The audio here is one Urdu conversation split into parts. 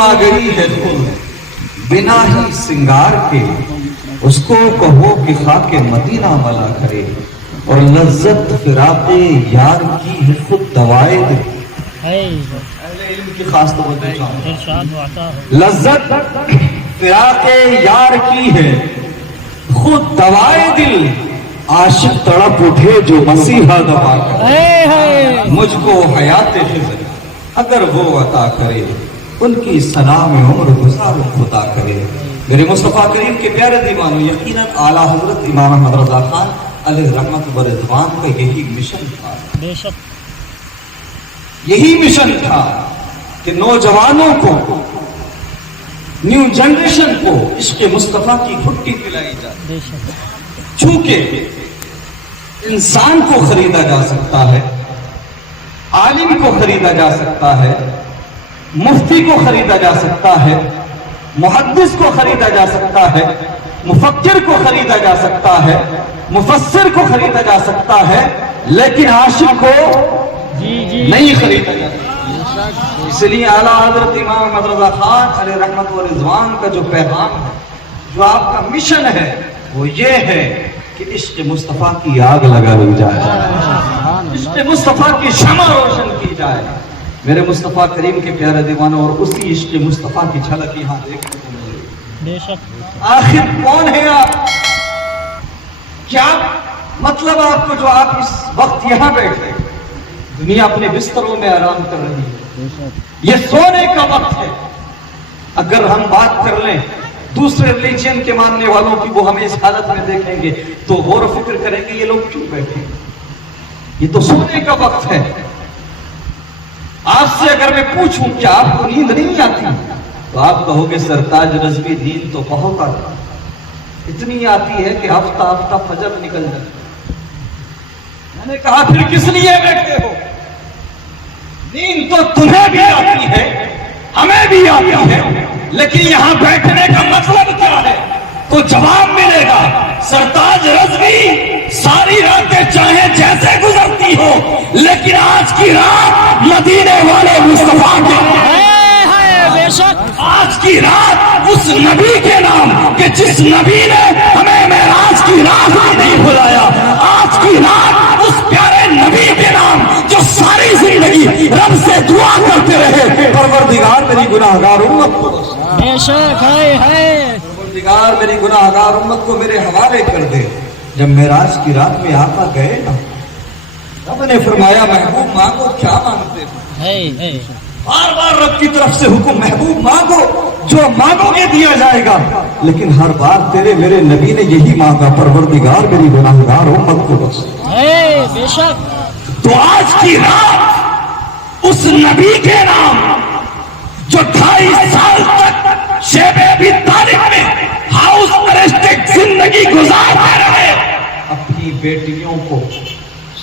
آ گئی ہے خود بنا ہی سنگار کے، اس کو کہو کہ خاک مدینہ ملا کرے، اور لذت فراق یار کی ہے خود دوائے دل۔ اہل علم کی خاص توجہ چاہوں، لذت فراق یار کی ہے خود دوائے دل، عاشق تڑپ اٹھے جو مسیحا دبا کر، مجھ کو حیات خضر اگر وہ عطا کرے، ان کی سلام عمر گزار خدا کرے۔ میرے مصطفیٰ کریم کے پیارے دیوانوں، یقیناً اعلیٰ حضرت امام احمد رضا خان علیہ رحمت و رضوان کا یہی مشن تھا، یہی مشن تھا کہ نوجوانوں کو، نیو جنریشن کو عشق مصطفیٰ کی گھٹی پلائی جائے۔ چونکہ انسان کو خریدا جا سکتا ہے، عالم کو خریدا جا سکتا ہے، مفتی کو خریدا جا سکتا ہے، محدث کو خریدا جا سکتا ہے، مفکر کو خریدا جا سکتا ہے، مفسر کو خریدا جا سکتا ہے، لیکن عاشق کو نہیں خریدا جا سکتا۔ اس لیے اعلیٰ حضرت امام احمد رضا خان علیہ رحمت و رضوان کا جو پیغام ہے، جو آپ کا مشن ہے، وہ یہ ہے کہ عشق مصطفیٰ کی آگ لگا دی جائے، عشق مصطفیٰ کی شمع روشن کی جائے۔ میرے مصطفیٰ کریم کے پیارے دیوانوں، اور اسی عشق مصطفیٰ کی جھلک یہاں دیکھنے کو ملے۔ آخر کون ہے آپ؟ کیا مطلب آپ کو جو آپ اس وقت یہاں بیٹھے، دنیا اپنے بستروں میں آرام کر رہی ہے، یہ سونے کا وقت ہے۔ اگر ہم بات کر لیں دوسرے ریلیجن کے ماننے والوں کی، وہ ہمیں اس حالت میں دیکھیں گے تو غور و فکر کریں گے یہ لوگ کیوں بیٹھے، یہ تو سونے کا وقت ہے۔ آپ سے اگر میں پوچھوں کہ آپ کو نیند نہیں آتی، تو آپ کہو گے سرتاج رضوی نیند تو بہت آتی، اتنی آتی ہے کہ ہفتہ ہفتہ فجر نکل جاتی۔ میں نے کہا پھر کس لیے بیٹھتے ہو؟ نیند تو تمہیں بھی آتی ہے، ہمیں بھی آتی ہے، لیکن یہاں بیٹھنے کا مطلب کیا ہے؟ تو جواب ملے گا، سرتاج رضوی ساری راتیں چاہے جیسے گزرتی ہو، لیکن آج کی رات مدینے والے مصطفیٰ کے، آج کی رات اس نبی کے نام کہ جس نبی نے ہمیں معراج کی رات میں نہیں بلایا، آج کی رات اس پیارے نبی کے نام جو ساری زندگی رب سے دعا کرتے رہے، پروردگار میری گناہگار امت کو، پروردگار میری گناہگار امت کو میرے حوالے کر دے۔ جب معراج کی رات میں آقا گئے نا، رب نے فرمایا محبوب مانگو، کیا مانگتے ہو؟ بار بار رب کی طرف سے حکم، محبوب مانگو، جو مانگو گے دیا جائے گا، لیکن ہر بار تیرے میرے نبی نے یہی مانگا، پروردگار میری گناہگار امت کو بخش۔ تو آج کی رات اس نبی کے نام جو 2.5 سال تک شیب ابی طالب میں ہاؤس ارسٹک زندگی گزارتے رہے، اپنی بیٹیوں کو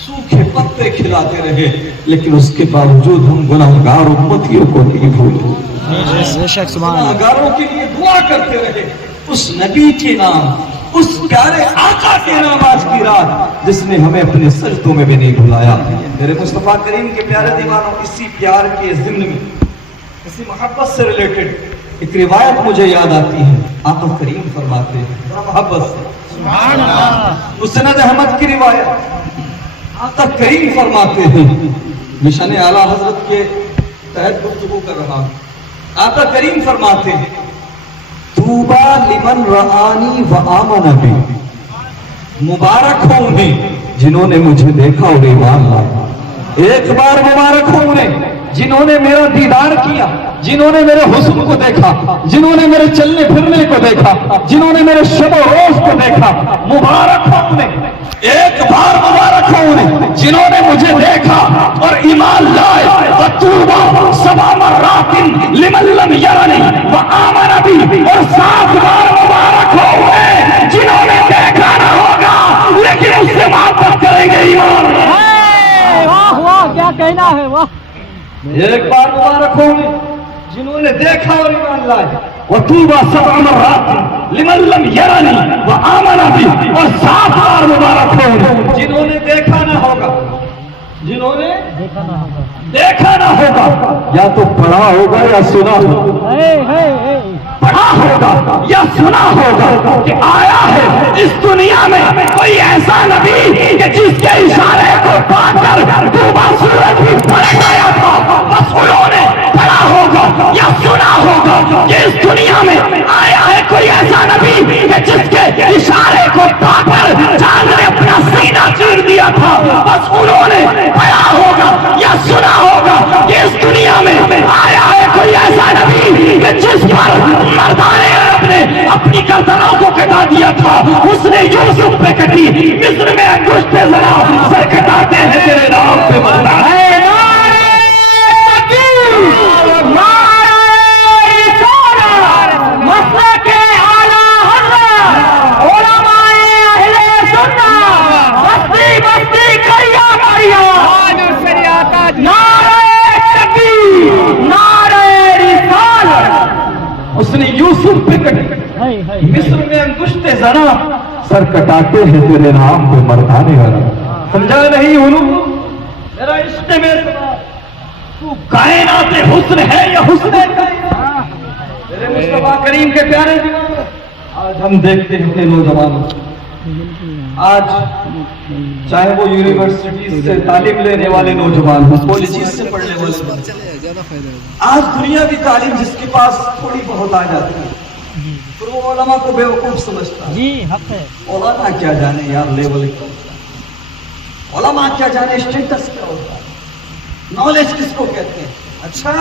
سوکھے پتے کھلاتے رہے، لیکن اس کے باوجود ہم گناہگار امتیوں کو نہیں بھولے، گناہگاروں کے لیے دعا کرتے رہے۔ اس نبی کے نام، اس پیارے آقا کے نام آج کی رات جس نے ہمیں اپنے سجدوں میں بھی نہیں بھلایا۔ میرے مصطفیٰ کریم کے پیارے دیوانوں، اسی پیار کے ضمن میں، اسی محبت سے ریلیٹڈ ایک روایت مجھے یاد آتی ہے۔ آقا کریم فرماتے ہیں محبت سے، سبحان اللہ، مسند احمد کی روایت، آقا کریم فرماتے ہیں، مشن اعلیٰ حضرت کے تحت گفتگو کر رہا ہوں، آقا کریم فرماتے ہیں طوبیٰ لمن رآنی وآمن بی، مبارک ہو انہیں جنہوں نے مجھے دیکھا اور ایمان لایا۔ ایک بار مبارک ہو انہیں جنہوں نے میرا دیدار کیا، جنہوں نے میرے حسن کو دیکھا، جنہوں نے میرے چلنے پھرنے کو دیکھا، جنہوں نے میرے شب و روز کو دیکھا، مبارک ہو انہیں۔ ایک بار مبارک ہو انہیں جنہوں نے مجھے دیکھا اور ایمان لائے۔ وَطُوبَىٰ سَبْعَ مَرَّاتٍ لِمَن لَّمْ يَرَنِي وَآمَنَ بِي، اور 7 بار مبارک ہو انہیں جنہوں نے دیکھا نہ ہوگا لیکن اس سے محبت کریں گے، ایمان۔ واہ واہ، کیا کہنا ہے، واہ۔ ایک بار مبارک ہو انہیں جنہوں نے دیکھا اور ایمان لائے۔ وَطُوبَىٰ سَبْعَ مَرَّاتٍ لِمَن لَّمْ يَرَنِي وَآمَنَ بِي، اور 7 بار مبارک ہو انہیں جنہوں نے دیکھا نہ ہوگا جنہوں نے دیکھا نہ ہوگا دیکھا نہ ہوگا یا تو پڑھا ہوگا یا سنا ہوگا پڑھا ہوگا یا سنا ہوگا کہ آیا ہے اس دنیا میں کوئی ایسا نبی کہ جس کے اشارے کو پا کر ڈوبا سورج بھی پلٹ گیا تھا. بس انہوں نے پڑھا ہوگا یا سنا ہوگا کہ اس دنیا میں آیا ہے کوئی ایسا نبی کہ جس کے اشارے کو پا کر چاند نے اپنا سینہ چیر دیا تھا. بس انہوں نے پڑھا ہوگا یا سنا ہوگا کہ اس دنیا میں آیا ہے کوئی ایسا نبی کہ جس پر مردان عرب نے اپنی گردنوں کو کٹا دیا تھا. اس نے یوسف پہ کٹی, مصر میں انگشت ذرا سر کٹاتے ہیں تیرے نام پہ مرتا ہے. اس نے یوسف پہ کٹی, مصر میں انگشت ذرا سر کٹاتے ہیں تیرے نام پہ مردانے والا. سمجھا نہیں انہوں میرا عشق میں تو کائنات حسن ہے یا حسن کائنات. میرے مصطفیٰ کریم کے پیارے دیوانوں, آج ہم دیکھتے ہیں کہ نوجوانوں آج چاہے وہ یونیورسٹی سے تعلیم لینے والے نوجوان کالجز سے پڑھنے والے, آج دنیاوی تعلیم جس کے پاس تھوڑی بہت آ جاتی ہے پھر وہ علماء کو بے وقوف سمجھتا ہے. جی حق ہے. علماء کیا جانے یار لیول کیا ہوتا ہے, علماء کیا جانے اسٹیٹس کیا ہوتا ہے, نالج کس کو کہتے ہیں. اچھا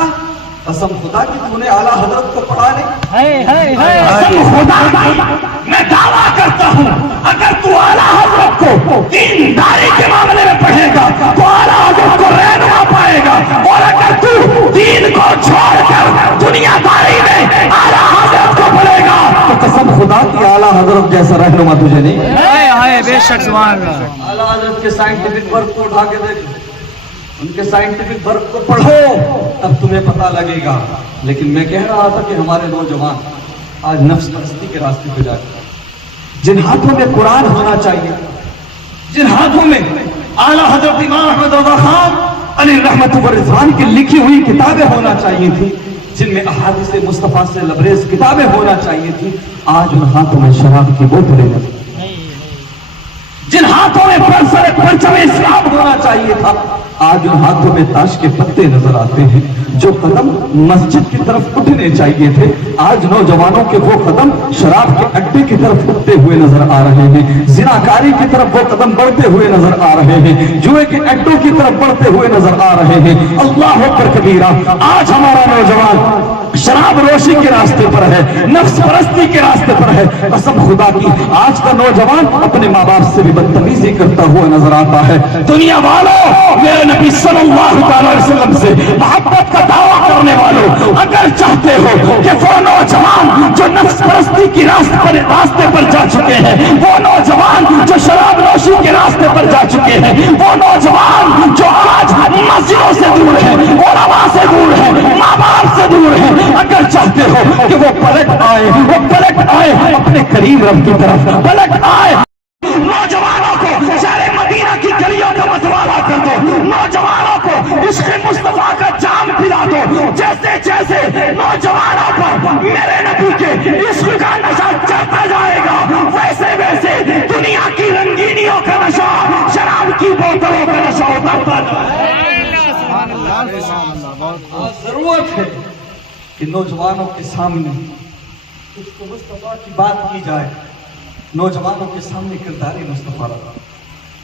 قسم خدا کی تو نے اعلیٰ حضرت کو پڑھا نہیں. قسم خدا میں دعویٰ کرتا ہوں اگر تو اعلیٰ حضرت کو دینداری کے معاملے میں پڑھے گا تو اعلیٰ حضرت کو رہنما پائے گا, اور اگر تو دین کو چھوڑ کر دنیا داری میں اعلیٰ حضرت کو پڑھے گا تو قسم خدا کی اعلیٰ حضرت جیسا رہنما تجھے نہیں. بے شک سبحان اللہ. اعلیٰ حضرت کے سائنٹیفک ورک کو اٹھا کے دیکھو, ان کے سائنٹیفک ورک کو پڑھو تب تمہیں پتہ لگے گا. لیکن میں کہہ رہا تھا کہ ہمارے نوجوان آج نفس پرستی کے راستے پہ جاتے ہیں. جن ہاتھوں میں قرآن ہونا چاہیے, جن ہاتھوں میں اعلیٰ حضرت امام احمد رضا خان علیہ رحمت و رضوان کی لکھی ہوئی کتابیں ہونا چاہیے تھی, جن میں احادیث مصطفیٰ سے لبریز کتابیں ہونا چاہیے تھی, آج ان ہاتھوں میں شراب کی بوتلیں ہیں. جن ہاتھوں میں پرچم اسلام ہونا چاہیے تھا, آج ان ہاتھوں میں تاش کے پتے نظر آتے ہیں. جو قدم مسجد کی طرف اٹھنے چاہیے تھے, آج نوجوانوں کے وہ قدم شراب کے اڈے کی طرف اٹھتے ہوئے نظر آ رہے ہیں. زناکاری کی طرف وہ قدم بڑھتے ہوئے نظر آ رہے ہیں. جوئے کے اڈوں کی طرف بڑھتے ہوئے نظر آ رہے ہیں. اللہ اکبر کبیرہ, آج ہمارا نوجوان شراب نوشی کے راستے پر ہے, نفس پرستی کے راستے پر ہے. قسم خدا کی آج کا نوجوان اپنے ماں باپ سے بھی بدتمیزی کرتا ہوا نظر آتا ہے. دنیا والوں, میرے نبی صلی اللہ علیہ وسلم سے محبت کا دعویٰ کرنے والوں, اگر چاہتے ہو کہ وہ نوجوان جو نفس پرستی کی راستے پر جا چکے ہیں, وہ نوجوان جو شراب نوشی کے راستے پر جا چکے ہیں, وہ نوجوان جو آج مسجدوں سے دور ہے, علماء سے دور ہے, ماں باپ سے دور ہے, اگر چاہتے ہو کہ وہ پلٹ آئے اپنے قریب رب کی طرف پلٹ آئے. نوجوانوں کو شہر مدینہ کی گلیوں کا متوالا کر دو, نوجوانوں کو عشق مصطفیٰ کا جام پلا دو. جیسے جیسے نوجوانوں پر میرے نبی کے عشق کا نشہ چڑھتا جائے گا, ویسے ویسے دنیا کی رنگینیوں کا نشہ, شراب کی بوتلوں کا نشہ اترتا جائے. ضرورت ہے کہ نوجوانوں کے سامنے عشق مصطفیٰ کی بات کی جائے, نوجوانوں کے سامنے کردار مصطفیٰ رکھو,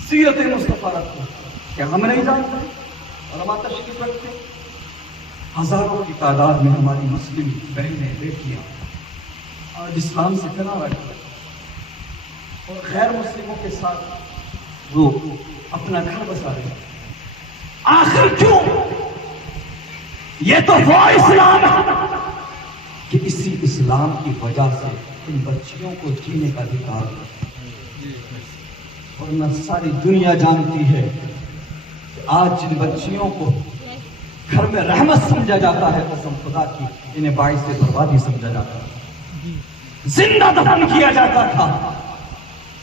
سیرت مصطفیٰ رکھو. کیا ہم نہیں جانتے علماء تشریف رکھتے, ہزاروں کی تعداد میں ہماری مسلم بہنیں بیٹیاں آج اسلام سے کنارہ کرتے اور غیر مسلموں کے ساتھ وہ اپنا گھر بسا رہے ہیں. آخر کیوں؟ یہ تو وہ اسلام ہے کہ اسی اسلام کی وجہ سے ان بچیوں کو جینے کا ادھیکار ہے. ورنہ ساری دنیا جانتی ہے کہ آج جن بچیوں کو گھر میں رحمت سمجھا جاتا ہے, قسم خدا کی انہیں باعث بربادی سمجھا جاتا ہے, زندہ دفن کیا جاتا تھا.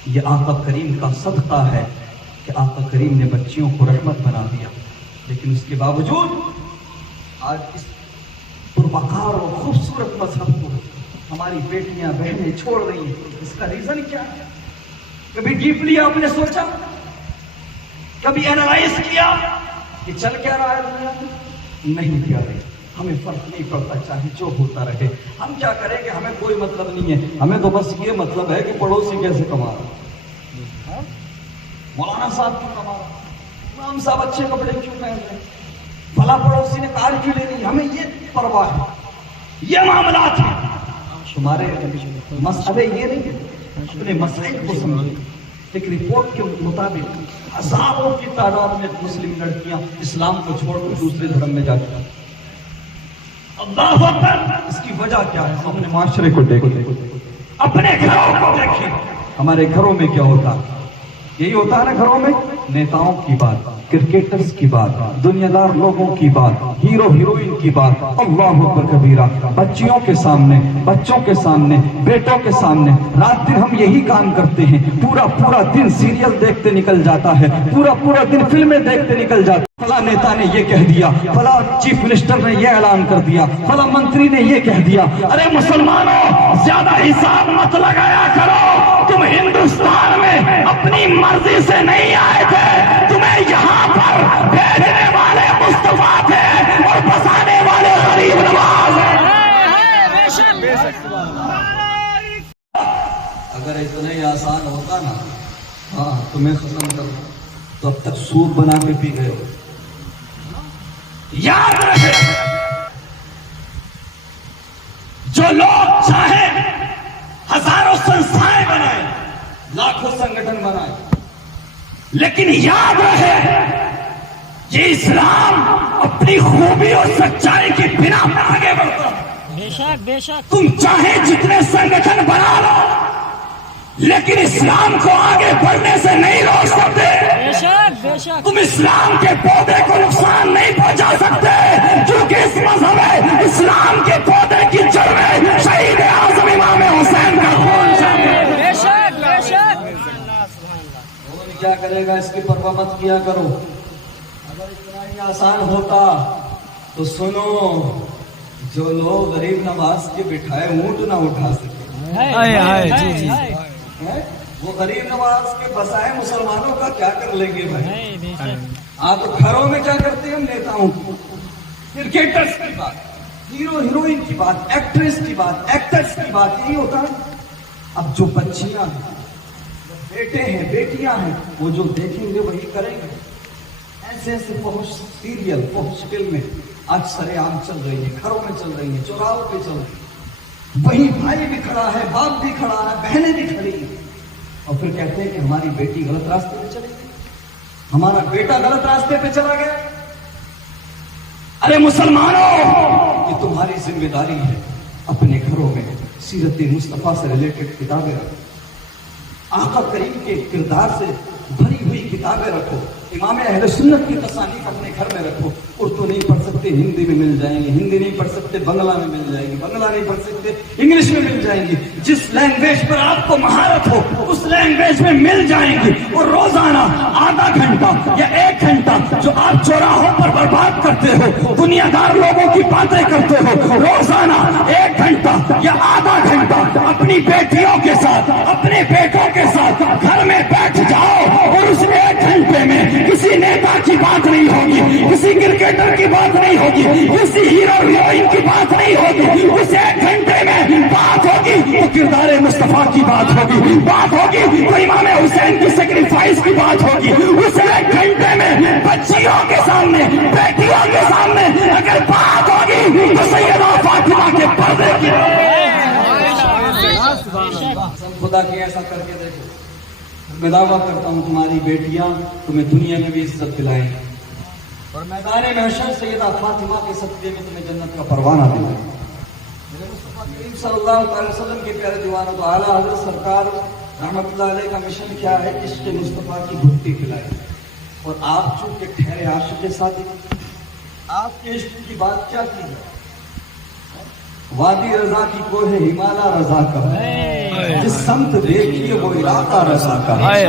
یہ آقا کریم کا صدقہ ہے کہ آقا کریم نے بچیوں کو رحمت بنا دیا، لیکن اس کے باوجود آج اس پروقار اور خوبصورت مذہب کو ہماری بیٹیاں بہنیں چھوڑ رہی ہیں۔ اس کا ریزن کیا ہے؟ کبھی ڈیپلی آپ نے سوچا، کبھی اینالائز کیا کہ چل کیا رہا ہے دنیا میں؟ نہیں کیا رہے، ہمیں فرق نہیں پڑتا، چاہے جو ہوتا رہے، ہم کیا کریں کہ ہمیں کوئی مطلب نہیں ہے، ہمیں تو بس یہ مطلب ہے کہ پڑوسی کیسے کما رہا، مولانا صاحب کیوں کما رہا، امام صاحب اچھے کپڑے کیوں پہن رہے، فلاں پڑوسی نے کار کیوں لے لی، ہمیں یہ پرواہ ہے، یہ معاملات ہیں۔ تمہارے مسئلے یہ نہیں ہے، اپنے مسائل کو سمجھیں۔ ایک رپورٹ کے مطابق ہزاروں کی تعداد میں مسلم لڑکیاں اسلام کو چھوڑ کر دوسرے دھرم میں جاتی ہیں۔ اللہ اکبر! اس کی وجہ کیا ہے؟ ہم نے معاشرے کو دیکھو، اپنے گھروں کو دیکھیں، ہمارے گھروں میں کیا ہوتا ہے؟ یہی ہوتا ہے نا گھروں میں، نیتاؤں کی بات، کرکٹرز کی بات، دنیا دار لوگوں کی بات، ہیرو ہیروئن کی بات، اللہ اکبر کبیرہ، بچیوں کے سامنے، بچوں کے سامنے، بیٹوں کے سامنے رات دن ہم یہی کام کرتے ہیں، پورا دن سیریل دیکھتے نکل جاتا ہے، پورا دن فلمیں دیکھتے نکل جاتے ہیں۔ فلاں نیتا نے یہ کہہ دیا، فلاں چیف منسٹر نے یہ اعلان کر دیا، فلاں منتری نے یہ کہہ دیا۔ ارے مسلمانوں، زیادہ حساب مت لگایا کرو، تم ہندوستان میں اپنی مرضی سے نہیں آئے تھے، تمہیں یہاں پر بھیجنے والے مصطفیٰ تھے اور بسانے والے غریب نواز ہیں۔ اگر اتنا ہی آسان ہوتا نا، ہاں تمہیں ختم کرنا، تو اب تک سوپ بنا کے پی گئے ہو۔ یاد رکھے، جو لوگ چاہیں ہزاروں سنستھائیں بنائیں، لاکھوں سنگٹھن بنائیں، لیکن یاد رہے یہ اسلام اپنی خوبی اور سچائی کی بنا پر آگے بڑھتا ہے۔ بے شک بے شک، تم چاہے جتنے سنگٹھن بنا لو، لیکن اسلام کو آگے بڑھنے سے نہیں روک سکتے۔ بے شک بے شک، تم اسلام کے پودے کو نقصان نہیں پہنچا سکتے، کیونکہ اس مذہب ہے، اسلام کے پودے کی جڑ میں شہید اعظم امام حسین کا خون شامل ہے۔ بے شک بے شک۔ کون کیا کرے گا اس کی پرواہ مت کیا کرو۔ اگر اتنا ہی آسان ہوتا تو سنو، جو لوگ غریب نواز کے بٹھائے اونٹ نہ اٹھا سکے، ہائے ہائے، جی جی، وہ غریب نواز کے بسائے مسلمانوں کا کیا کر لیں گے بھائی؟ بے شک، آپ گھروں میں کیا کرتے ہیں؟ ہم نیتاؤں کی، کرکٹرز کی بات، ہیرو ہیروئن کی بات، ایکٹریس کی بات، ایکٹرز کی بات، یہی ہوتا ہے۔ اب جو بچیاں ہیں، بیٹے ہیں، بیٹیاں ہیں، وہ جو دیکھیں گے وہی کریں گے۔ ایسے فحش سیریل، فحش فلمیں آج سرے عام چل رہی ہیں، گھروں میں چل رہی ہیں، چوراہوں پہ چل رہی ہیں، وہی بھائی بھی کھڑا ہے، باپ بھی کھڑا ہے، بہنیں بھی کھڑی ہیں، اور پھر کہتے ہیں کہ ہماری بیٹی غلط راستے پہ چلی گئی، ہمارا بیٹا غلط راستے پہ چلا گیا۔ ارے مسلمانوں، یہ تمہاری ذمہ داری ہے، اپنے گھروں میں سیرت مصطفیٰ سے ریلیٹڈ کتابیں رکھو، آقا کریم کے کردار سے بھری ہوئی کتابیں رکھو، امام اہل سنت کی تصانیف اپنے گھر میں رکھو۔ اردو نہیں پڑھ سکتے ہندی میں مل جائیں گی، ہندی نہیں پڑھ سکتے بنگلہ میں مل جائیں گی، بنگلہ نہیں پڑھ سکتے انگلش میں مل جائیں گی، جس لینگویج پر آپ کو مہارت ہو اس لینگویج میں مل جائیں گی۔ اور روزانہ آدھا گھنٹہ یا 1 گھنٹہ جو آپ چوراہوں پر برباد کرتے ہو، دنیا دار لوگوں کی باتیں کرتے ہو، روزانہ 1 گھنٹہ یا آدھا گھنٹہ اپنی بیٹیوں کے ساتھ، اپنے بیٹوں کے ساتھ گھر میں بیٹھ جاؤ، اور اس 1 گھنٹے میں کسی نیتا کی بات نہیں ہوگی، کسی کرکٹر کی بات نہیں ہوگی، کسی ہیرو ہیروئن کی بات نہیں ہوگی، اس 1 گھنٹے میں بات ہوگی تو کردار مصطفیٰ کی بات ہوگی، بات ہوگی تو امام حسین کی سیکریفائس کی بات ہوگی۔ اس 1 گھنٹے میں بچیوں کے سامنے، بیٹیوں کے سامنے اگر بات ہوگی تو سیدہ فاطمہ کے پردے کی۔ خدا کی ایسا کر کے دیکھو، میں دعویٰ کرتا ہوں تمہاری بیٹیاں تمہیں دنیا میں بھی عزت دلائیں، اور میدان محشر سیدہ فاطمہ کے صدقے میں تمہیں جنت کا پروانہ دلائیں۔ میرے مصطفیٰ کریم صلی اللہ علیہ وسلم کے پیارے دیوانوں تو اعلیٰ حضرت سرکار رحمت اللہ علیہ کا مشن کیا ہے؟ عشق مصطفیٰ کی گھٹی پلائے، اور آپ چونکہ ٹھہرے عاشق صادق، آپ کے عشق کی بات کیا کی ہے؟ وادی رضا کی کوہ ہمالا رضا کا ہے، جس سمت دیکھیے وہ علاقہ رضا کا ہے،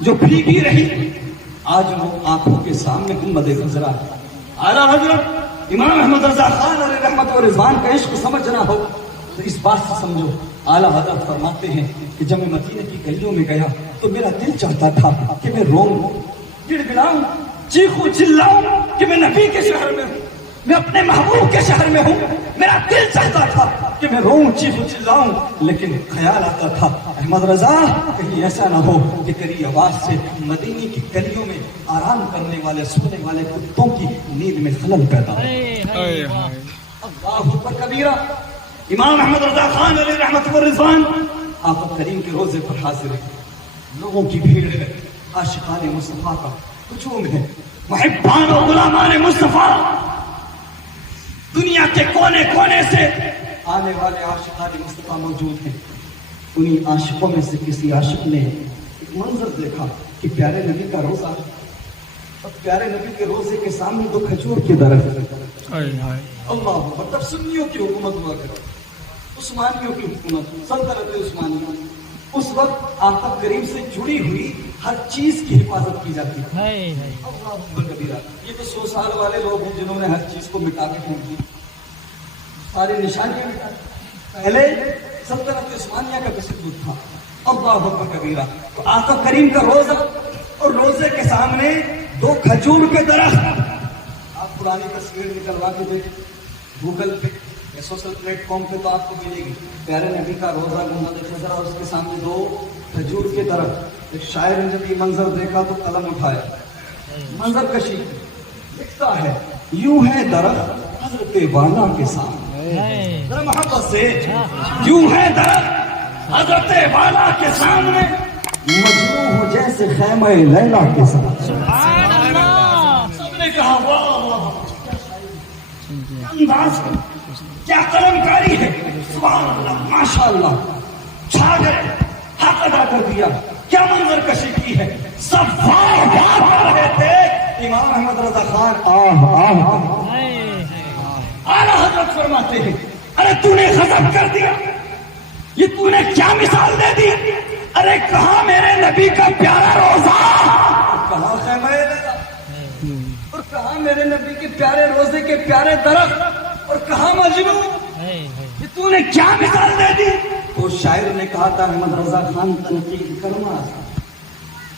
جو بھیگی رہی آج وہ آنکھوں کے سامنے گنبد خضرا ہے. اعلیٰ حضرت امام احمد رضا خان علیہ رحمت و رضوان کا عشق سمجھنا ہو تو اس بات سے سمجھو. اعلیٰ حضرت فرماتے ہیں کہ جب میں مدینہ کی گلیوں میں گیا تو میرا دل چاہتا تھا کہ میں روؤں, گڑگڑاؤں, چیخوں, چلاؤں کہ میں نبی کے شہر میں ہوں, میں اپنے محبوب کے شہر میں ہوں. میرا دل چاہتا تھا کہ میں روؤں, چیخوں, چلاؤں, لیکن خیال آتا تھا احمد رضا کہیں ایسا نہ ہو کہ تیری آواز سے مدینے کی گلیوں میں آرام کرنے والے, سونے والے کتوں کی نیند میں خلل پیدا ہو. اللہ اکبر کبیرہ. امام احمد رضا خان علیہ رحمت و رضوان آقا کریم کے روزے پر حاضر ہے. لوگوں کی بھیڑ ہے, عاشقان مصطفیٰ کا ہجوم ہے, محبان و غلامان مصطفیٰ دنیا کے کونے کونے سے آنے والے عاشقان مصطفیٰ موجود ہیں. انہی عاشقوں میں سے کسی عاشق نے ایک منظر دیکھا کہ پیارے نبی کا روزہ, اور پیارے نبی کے روزے کے سامنے دو کھجور کے درخت. اللہ مطلب سنیوں کی حکومت ہوا کرو, عثمانیوں کی حکومت, سلطنت عثمانیہ. اس وقت آقا کریم سے جڑی ہوئی ہر چیز کی حفاظت کی جاتی ہے. اللہ اکبر کبیرہ. یہ تو 100 سال والے لوگ ہیں جنہوں نے ہر چیز کو مٹا کے پھینک دی, ساری نشانیاں مٹا دی. پہلے سلطنت عثمانیہ کا تشدد تھا. اللہ اکبر کبیرہ. تو آقا کریم کا روزہ اور روزے کے سامنے دو کھجور کے درخت. آپ پرانی تصویر نکلوا کے دیکھیں گوگل پہ یا سوشل پلیٹ فارم پہ تو آپ کو ملے گی. پیارے نبی کا روزہ گنبد خضرا, اس کے سامنے دو کھجور کے درخت. ایک شاعر نے جب یہ منظر دیکھا تو قلم اٹھایا, منظر کشی لکھتا ہے یوں ہے درخت حضرت والا کے سامنے. ذرا محبت سے, یوں ہے درخت حضرت والا کے سامنے, مجنون ہو جیسے خیمہ لیلا کے سامنے. سب نے کہا واہ انداز ہے, کیا قلم کاری ہے, سبحان اللہ, ماشاء اللہ, چھا گئے, حق ادا کر دیا. کیا منظر کشی کی ہے. سب کر رہے تھے. امام احمد رضا خان اعلیٰ حضرت فرماتے ہیں ارے تو نے غضب کر دیا, یہ تو نے کیا مثال دے دی. ارے کہاں میرے نبی کا پیارا روزہ, کہاں خیمہ لیلا, اور کہاں میرے نبی کے پیارے روزے کے پیارے درخت, اور کہاں مجنون. یہ تو نے کیا مثال دے دی. تو شاعر نے کہا تھا احمد رضا خان تنقید کرنا آسان,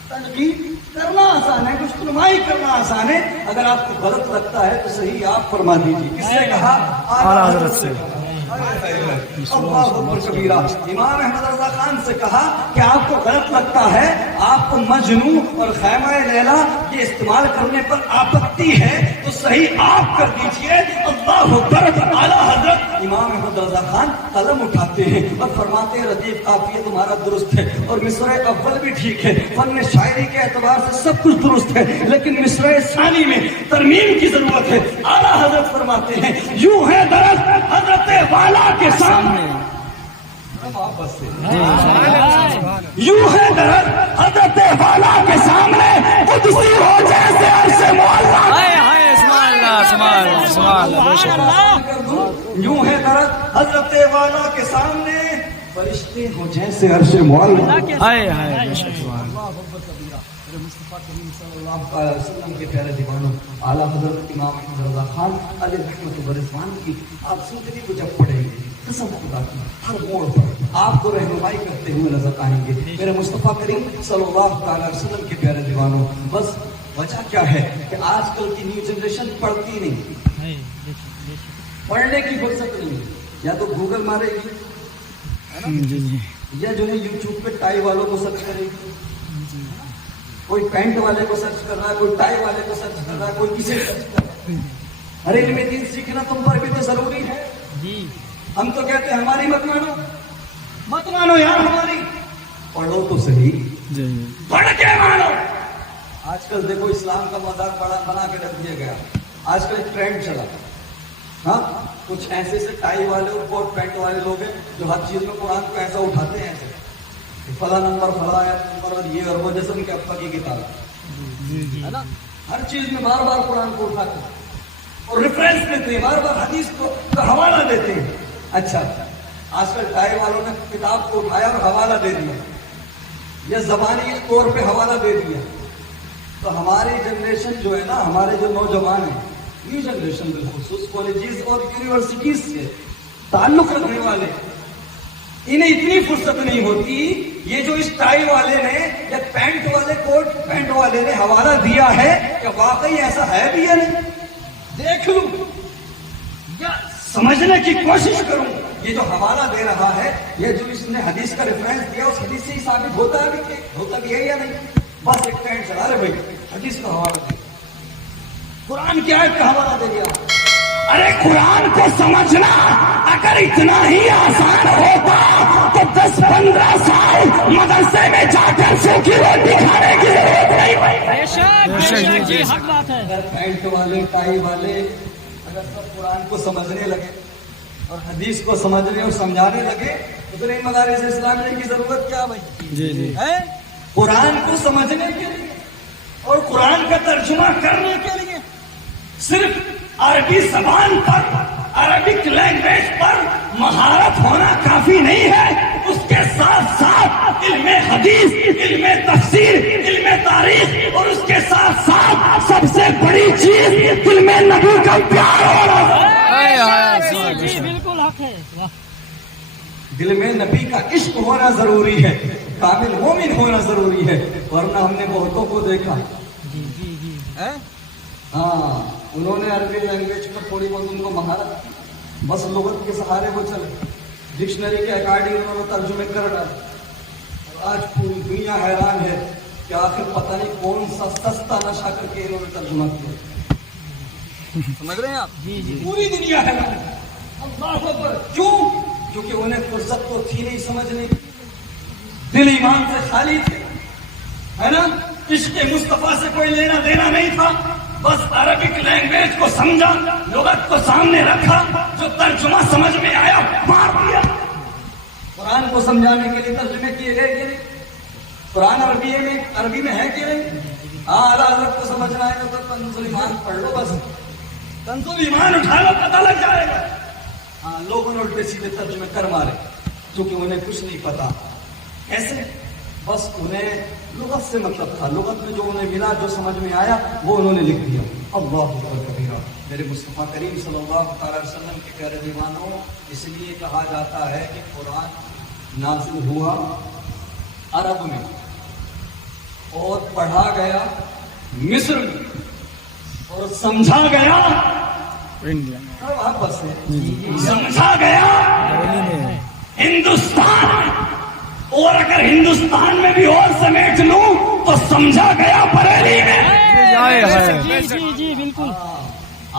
تنقید کرنا آسان ہے, کچھ نمائی کرنا آسان ہے. اگر آپ کو غلط لگتا ہے تو صحیح آپ فرما دیجیے. کس نے کہا؟ اعلیٰ حضرت سے. اللہ اکبر کبیرہ. امام احمد رضا خان سے کہا کہ آپ کو غلط لگتا ہے, آپ کو مجنون اور خیمہ لیلا یہ استعمال کرنے پر آپتی ہے تو صحیح آپ کر دیجئے. اللہ اکبر. اعلیٰ حضرت امام احمد رضا خان قلم اٹھاتے ہیں اور فرماتے ہیں ردیف قافیہ تمہارا درست ہے اور مصرع اول بھی ٹھیک ہے, فن شاعری کے اعتبار سے سب کچھ درست ہے, لیکن مصرع ثانی میں ترمیم کی ضرورت ہے. اعلیٰ حضرت فرماتے ہیں یوں ہے درخت حضرت والا کے سامنے, یوں ہے درخت حضرت والا کے سامنے, قدسی ہو جیسے عرش معلا. یوں ہے درخت حضرت والا کے سامنے, فرشتے ہو جیسے عرش معلا. مصطفیٰ کریم صلی اللہ علیہ وسلم کے پیارے دیوانوں, اعلیٰ حضرت امام احمد رضا خان علیہ رحمت و رضوان کی آپ زندگی کو جب پڑھیں گے قسم خدا کی ہر موڑ پر آپ کو رہنمائی کرتے ہوئے نظر آئیں گے. میرے مصطفیٰ کریم صلی اللہ علیہ وسلم کے پیارے دیوانوں, بس وجہ کیا ہے کہ آج کل کی نیو جنریشن پڑھتی نہیں, پڑھنے کی فرصت نہیں. یا تو گوگل مارے گی یا جو ہے یوٹیوب پہ ٹائی والوں کو سرچ کرے گی, کوئی پینٹ والے کو سرچ کر رہا ہے, کوئی ٹائی والے کو سرچ کر رہا ہے, کوئی کسے سرچ کر رہا ہے. ارے علم دین سیکھنا تم پر بھی تو ضروری ہے. ہم تو کہتے ہیں ہماری مت مانو, مت مانو یار ہماری, پڑھو تو صحیح, پڑھ کے مانو. آج کل دیکھو اسلام کا مذاق بنا کے رکھ دیا گیا. آج کل ایک ٹرینڈ چلا, ہاں کچھ ایسے سے ٹائی والے اور کوٹ پینٹ والے لوگ ہیں جو ہر چیز میں قرآن کو ایسا اٹھاتے ہیں, ایسے فلاں نمبر فلاں نمبر اور یہ اور وہ, جیسے ان کے ابا کی کتاب ہے نا, ہر چیز میں بار بار قرآن کو اٹھاتے ہیں اور ریفرنس دیتے ہیں, بار بار حدیث کو حوالہ دیتے ہیں. اچھا آج کل ٹائی والوں نے کتاب کو اٹھایا اور حوالہ دے دیا, یا زبانی طور پہ حوالہ دے دیا. تو ہماری جنریشن جو ہے نا، ہمارے جو نوجوان ہیں، نیو جنریشن بالخصوص کالجز اور یونیورسٹیز سے تعلق رکھنے والے، انہیں اتنی فرصت نہیں ہوتی. یہ جو اس ٹائی والے نے یا پینٹ والے، کوٹ پینٹ والے نے حوالہ دیا ہے، کہ واقعی ایسا ہے بھی یا نہیں، دیکھ لوں یا سمجھنے کی کوشش کروں. یہ جو حوالہ دے رہا ہے، یہ جو اس نے حدیث کا ریفرنس دیا، اس حدیث سے ہی ثابت ہوتا بھی ہے یا نہیں. بس ایک پینٹ چلا رہے بھائی، حدیث کا حوالہ دے، قرآن کی آیت کا حوالہ دے دیا. ارے قرآن کو سمجھنا اگر اتنا ہی آسان ہوتا تو 10-15 سال مدرسے میں جا کر سوکھی روٹی کھانے کی ضرورت نہیں پڑی. بے شک جی، حق بات ہے. اگر پینٹ والے، ٹائی والے اگر سب قرآن کو سمجھنے لگے اور حدیث کو سمجھنے اور سمجھانے لگے تو پھر ان مدارس اسلامیہ کی ضرورت کیا بھائی ہے؟ قرآن کو سمجھنے کے لیے اور قرآن کا ترجمہ کرنے کے لیے صرف عربی زبان پر، عربک لینگویج پر مہارت ہونا کافی نہیں ہے. اس کے ساتھ ساتھ علم حدیث، علم تفسیر، علم تاریخ، اور اس کے ساتھ ساتھ سب سے بڑی چیز علم نبی کا پیار ہونا. جی بالکل حق ہے. دل میں نبی کا عشق ہونا ضروری ہے، کامل مومن ہونا ضروری ہے. ورنہ ہم نے بہتوں کو دیکھا، ہاں انہوں نے عربی لینگویج پر تھوڑی بہت ان کو مہارت کی، بس لغت کے سہارے وہ چلے، ڈکشنری کے اکارڈنگ انہوں نے ترجمے کر ڈالے. اور آج پوری دنیا حیران ہے کہ آخر پتہ نہیں کون سا سستا نشہ کر کے انہوں نے ترجمہ کیا. سمجھ رہے ہیں آپ؟ جی پوری دنیا حیران ہے. اللہ اکبر. کیوں؟ کیونکہ انہیں فرصت تو تھی نہیں سمجھنے کی، دل ایمان سے خالی تھے، ہے نا. عشق مصطفیٰ سے کوئی لینا دینا نہیں تھا. بس عربک لینگویج کو سمجھا، لغت کو سامنے رکھا، جو ترجمہ سمجھ میں آیا مار دیا. قرآن کو سمجھانے کے لیے ترجمے کیے گئے کہ نہیں؟ قرآن عربی میں ہے کہ نہیں؟ حضرت کو سمجھنا ہے تو کنزُ الایمان پڑھ لو، بس کنزُ الایمان اٹھا لو، پتہ لگ جائے گا. لوگوں نے الٹے سیدھے ترجمے کر مارے کیونکہ انہیں کچھ نہیں پتا. کیسے؟ بس انہیں لغت سے مطلب تھا، لغت میں جو انہیں ملا، جو سمجھ میں آیا وہ انہوں نے لکھ دیا. اللہ اکبر کبیرہ. میرے مصطفیٰ کریم صلی اللہ تعالی وسلم کے پیارے دیوانوں، اس لیے کہا جاتا ہے کہ قرآن نازل ہوا عرب میں اور پڑھا گیا مصر میں اور سمجھا گیا انڈیا میں، واپس سمجھا گیا ہندوستان میں، اور اگر ہندوستان میں بھی اور سمیٹ لوں تو سمجھا گیا بریلی میں. جی بالکل.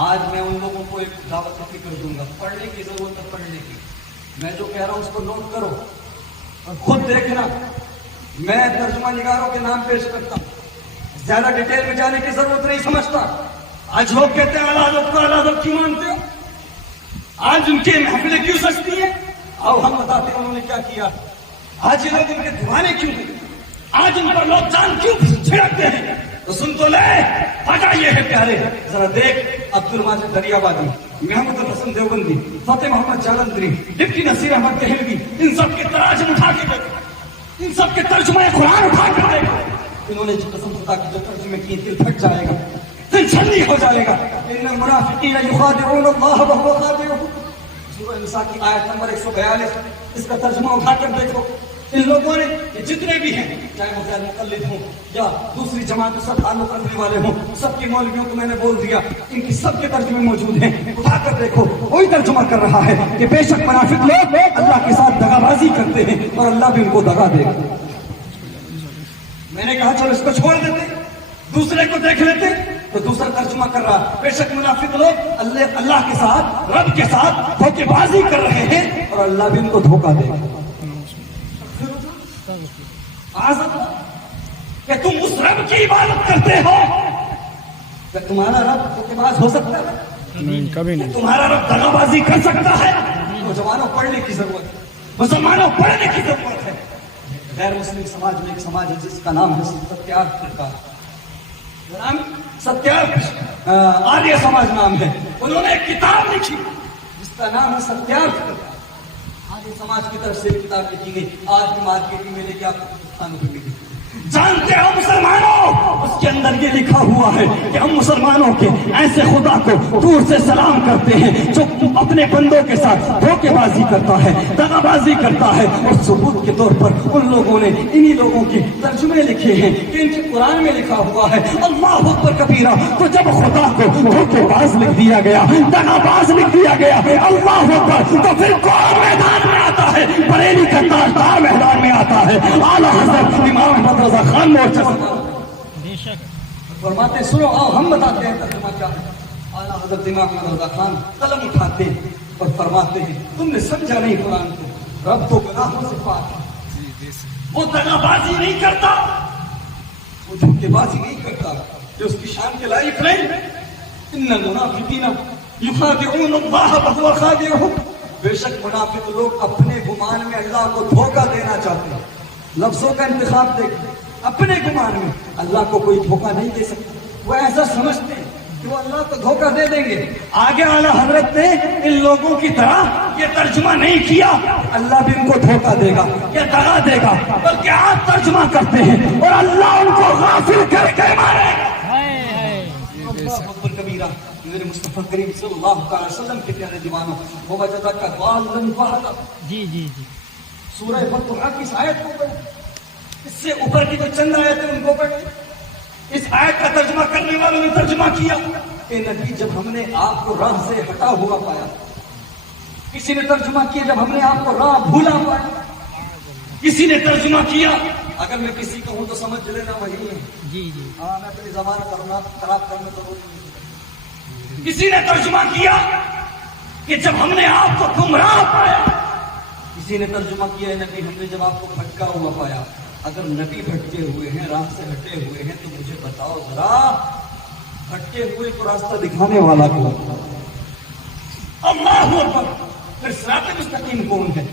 آج میں ان لوگوں کو ایک دعوت فکر دوں گا، پڑھنے کی ضرورت ہے، پڑھنے کی. میں جو کہہ رہا ہوں اس کو نوٹ کرو اور خود دیکھنا. میں ترجمہ نگاروں کے نام پیش کرتا ہوں، زیادہ ڈیٹیل میں جانے کی ضرورت نہیں سمجھتا. آج لوگ کہتے ہیں اعلیٰ حضرت کو اعلیٰ حضرت کیوں مانتے ہو؟ آج ان کی محفلیں کیوں سجتی ہیں؟ آؤ ہم بتاتے ہیں انہوں نے کیا کیا. آج یہ لوگ ان کے دیوانے کیوں ہیں؟ آج ان پر لوگ جان کیوں چھڑکتے ہیں؟ تو سن تو لے، وجہ یہ ہے پیارے. ذرا دیکھ، عبد الماجد دریابادی، محمد الحسن دیوبندی، فتح محمد جالندری، ڈپٹی نصیر احمد دہلوی، ان سب کے تراجم اٹھا کے دیکھو، ان سب کے ترجمہ قرآن اٹھا کر دیکھو. انہوں نے جو قسم خدا کی جو ترجمے کیے، دل پھٹ جائے گا، دل چھلنی ہو جائے گا. ان المنافقین یخادعون اللہ وهو خادعهم. سورہ نساء کی آیت نمبر 142، اس کا ترجمہ اٹھا کر دیکھو. ان لوگوں نے جتنے بھی ہیں، چاہے وہ غیر مقلد ہوں یا دوسری جماعتوں سے تعلق رکھنے والے ہوں، سب کی مولویوں کو میں نے بول دیا، ان کی سب کے ترجمے موجود ہیں. اٹھا کر دیکھو، وہی ترجمہ کر رہا ہے کہ بے شک منافق لوگ اللہ کے ساتھ دغا بازی کرتے ہیں اور اللہ بھی ان کو دغا دے گا. میں نے کہا چلو اس کو چھوڑ دیتے، دوسرے کو دیکھ لیتے. تو دوسرا ترجمہ کر رہا، بے شک منافق لوگ اللہ کے ساتھ، رب کے ساتھ دھوکے بازی کر رہے ہیں اور اللہ بھی ان کو دھوکہ دے گا. کہ تم اس رب کی عبادت کرتے ہو، کہ تمہارا رب دھوکے باز ہو سکتا ہے؟ نہیں، کبھی نہیں. تمہارا رب دغا بازی کر سکتا ہے؟ نوجوانوں پڑھنے کی ضرورت ہے، مسلمانوں پڑھنے کی ضرورت ہے. غیر مسلم سماج میں ایک سماج ہے جس کا نام ہے ستیارتھ فرقہ، نام ستیارتھ آریہ سماج نام ہے. انہوں نے ایک کتاب لکھی جس کا نام ہے ستیارتھ فرقہ. سماج کی طرف سے کتاب لکھی گئی، آج بھی مارکیٹنگ میں لے کے آپ کو کھانوں پہ ملے گی۔ جانتے ہو مسلمانوں، اس کے اندر یہ لکھا ہوا ہے کہ ہم مسلمانوں کے ایسے خدا کو دور سے سلام کرتے ہیں جو اپنے بندوں کے ساتھ دھوکے بازی کرتا ہے، دغا بازی کرتا ہے، اور ثبوت کے طور پر ان لوگوں نے انہی لوگوں کے ترجمے لکھے ہیں کہ ان کے قرآن میں لکھا ہوا ہے اللہ اکبر کبیرہ۔ تو جب خدا کو دھوکے باز لکھ دیا گیا، دغا باز لکھ دیا گیا، اللہ اکبر، تو پھر کون میدان میں آتا ہے؟ بریلی کا تاجدار میدان میں آتا ہے۔ اعلیٰ حضرت امام احمد رضا خان مورچہ بے شک فرماتے، سنو آؤ ہم بتاتے ہیں ترجمہ کیا ہے۔ اعلیٰ حضرت امام احمد رضا خان قلم اٹھاتے ہیں اور فرماتے ہیں تم نے سمجھا نہیں قرآن کو، رب تو گناہوں سے پاک ہے، وہ دغا بازی نہیں کرتا، وہ دھوکے بازی نہیں کرتا جو اس کی شان کے لائق نہیں۔ ان المنافقین یخادعون اللہ وهو خادعهم، بے شک منافق لوگ اپنے گمان میں اللہ کو دھوکہ دینا چاہتے ہیں۔ لفظوں کا انتخاب دیکھیں، اپنے گمان میں اللہ کو کوئی دھوکہ نہیں دے سکتا، وہ ایسا سمجھتے ہیں کہ وہ اللہ کو دھوکہ دے دیں گے۔ آگے اعلیٰ حضرت نے ان لوگوں کی طرح یہ ترجمہ نہیں کیا اللہ بھی ان کو دھوکہ دے گا یا دغا دے گا، بلکہ آپ ترجمہ کرتے ہیں اور اللہ ان کو غافل کر کے مارے گا۔ اللہ اکبر کبیرہ۔ میرے مصطفیٰ کریم صلی اللہ علیہ وسلم کے پیارے دیوانوں، ووجدک ضالا فہدی، جی جی جی سورہ فتح کی اس آیت کو پڑھیں، اس سے اوپر کی جو چند آیتیں ان کو پڑھیں۔ اس آیت کا ترجمہ کرنے والوں نے ترجمہ کیا کہ نبی جب ہم نے آپ کو راہ سے ہٹا ہوا پایا، کسی نے ترجمہ کیا جب ہم نے آپ کو راہ بھولا پایا، کسی نے ترجمہ کیا اگر میں کسی کو ہوں تو سمجھ لینا وہی ہے، جی جی ہاں میں اپنی زبان خراب کرنا ضروری نہیں۔ کسی نے ترجمہ کیا کہ جب ہم نے آپ کو گمراہ پایا، کسی نے ترجمہ کیا ہے نبی ہم نے جب آپ کو بھٹکا ہوا پایا۔ اگر نبی بھٹکے ہوئے ہیں، راہ سے ہٹے ہوئے ہیں، تو مجھے بتاؤ ذرا بھٹکے ہوئے کو راستہ دکھانے والا کون؟ اللہ اکبر۔ پھر صراط مستقیم کون ہے؟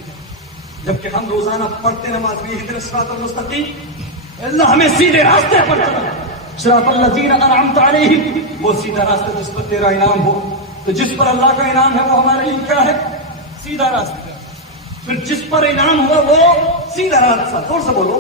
جبکہ ہم روزانہ پڑھتے نماز میں اہدنا الصراط المستقیم، اللہ ہمیں سیدھے راستے پر چلا، صراط الذین انعمت علیہم، وہ سیدھا راستہ جس پر تیرا انعام ہو۔ تو جس پر اللہ کا انعام ہے وہ ہمارے لیے کیا ہے؟ سیدھا راستہ۔ پھر جس پر انعام ہوا وہ سیدھا راستہ، زور سے بولو۔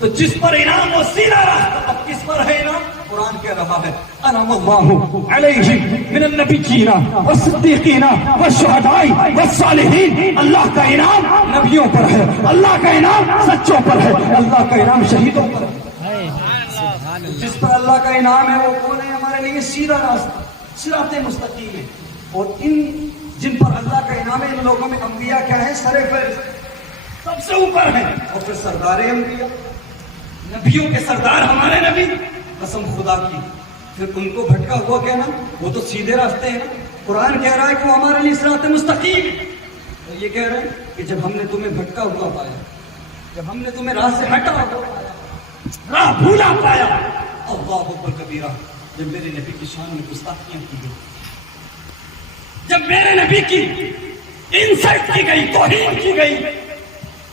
تو جس پر انعام وہ سیدھا راستہ، اب کس پر ہے انعام؟ قرآن کہہ رہا ہے انعم اللہ علیہم من النبیین والصدیقین والشہداء والصالحین، اللہ کا انعام نبیوں پر ہے، اللہ کا انعام سچوں پر ہے، اللہ کا انعام شہیدوں پر ہے۔ جس پر اللہ کا انعام ہے وہ کون ہے؟ ہمارے لیے سیدھا راستہ، صراط مستقیم ہے۔ اور ان جن پر اللہ کا انعام ہے ان لوگوں میں انبیاء کیا ہیں؟ سر فہرست، سب سے اوپر ہیں۔ اور پھر سردار انبیاء، نبیوں کے سردار ہمارے نبی، قسم خدا کی پھر ان کو بھٹکا ہوا کہنا، وہ تو سیدھے راستے ہیں نا۔ قرآن کہہ رہا ہے کہ وہ ہمارے لیے صراط مستقیم ہے، تو یہ کہہ رہے ہیں کہ جب ہم نے تمہیں بھٹکا ہوا پایا، جب ہم نے تمہیں راہ سے ہٹا ہوا پایا، راہ بھولا پایا، اللہ اکبر کبیرہ، جب میرے نبی کی شان میں گستاخیاں کی گئی، جب میرے نبی کی انسلٹ کی گئی، توہین کی گئی،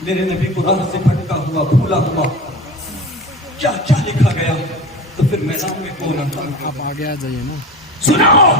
میرے نبی کو راہ سے بھٹکا ہوا بھولا ہوا کیا کیا لکھا گیا، تو پھر میدان میں کون آتا؟ آپ آگے آ جائیے نا۔ سناؤ